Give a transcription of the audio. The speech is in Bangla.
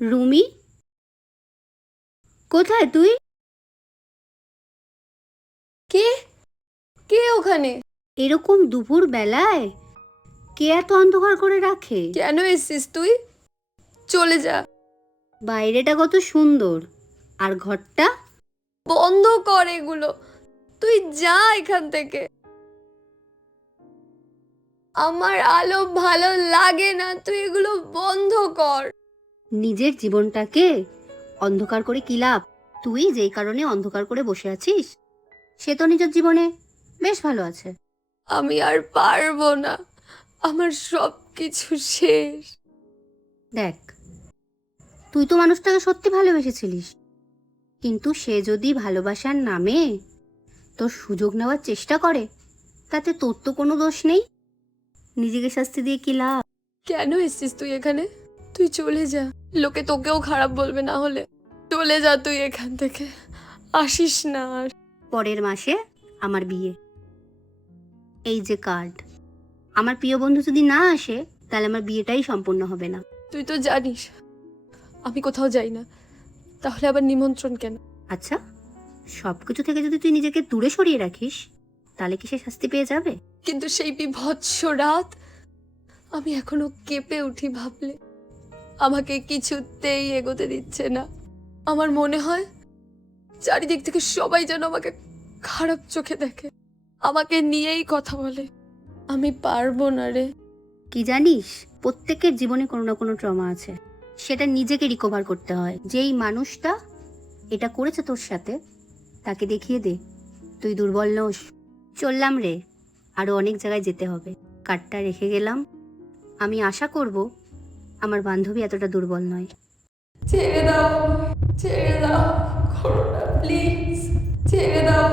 রুমি, কোথায় তুই? কে কে ওখানে? এরকম দুপুর বেলায় কে এত অন্ধকার করে রাখে? কেন এসছিস তুই? চলে যা। বাইরেটা কত সুন্দর, আর ঘরটা? বন্ধ কর এগুলো। তুই যা এখান থেকে। আমার আলো ভালো লাগে না, তুই এগুলো বন্ধ কর। নিজের জীবনটাকে অন্ধকার করে কি লাভ? তুই যেই কারণে অন্ধকার করে বসে আছিস, সে তো নিজের জীবনে বেশ ভালো আছে। আমি আর পারবো না, আমার সব কিছু শেষ। দেখ, তুই তো মানুষটাকে সত্যি ভালোবেসেছিলিস, কিন্তু সে যদি ভালোবাসার নামে তোর সুযোগ নেওয়ার চেষ্টা করে, তাতে তোর তো কোনো দোষ নেই। নিজেকে শাস্তি দিয়ে কি লাভ? কেন এসছিস তুই এখানে? তুই চলে যা, লোকে তোকেও খারাপ বলবে না হলে। চলে যা তুই এখান থেকে, আসিস না আর। পরের মাসে আমার বিয়ে। এই যে কার্ড। আমার প্রিয় বন্ধু যদি না আসে, তাহলে আমার বিয়েটাই সম্পূর্ণ হবে না। তুই তো জানিস আমি কোথাও যাই না, তাহলে আবার নিমন্ত্রণ কেন? আচ্ছা, সবকিছু থেকে যদি তুই নিজেকে দূরে সরিয়ে রাখিস, তাহলে কি সে শাস্তি পেয়ে যাবে? কিন্তু সেই বিভৎস রাত, আমি এখনো কেঁপে উঠি ভাবলে। আমাকে কিছুতেই এগোতে দিচ্ছে না। আমার মনে হয় চারিদিক থেকে সবাই যেন আমাকে খারাপ চোখে দেখে, আমাকে নিয়েই কথা বলে। আমি পারবো না রে। কি জানিস, প্রত্যেকের জীবনে কোনো না কোনো ট্রমা আছে, সেটা নিজেকে রিকভার করতে হয়। যেই মানুষটা এটা করেছে তোর সাথে, তাকে দেখিয়ে দে তুই দুর্বল নোস। চললাম রে, আরো অনেক জায়গায় যেতে হবে। কার্ডটা রেখে গেলাম। আমি আশা করব আমার বান্ধবী এতটা দুর্বল নয়। ছেড়ে দাও, ছেড়ে দাও, করো না প্লিজ, ছেড়ে দাও।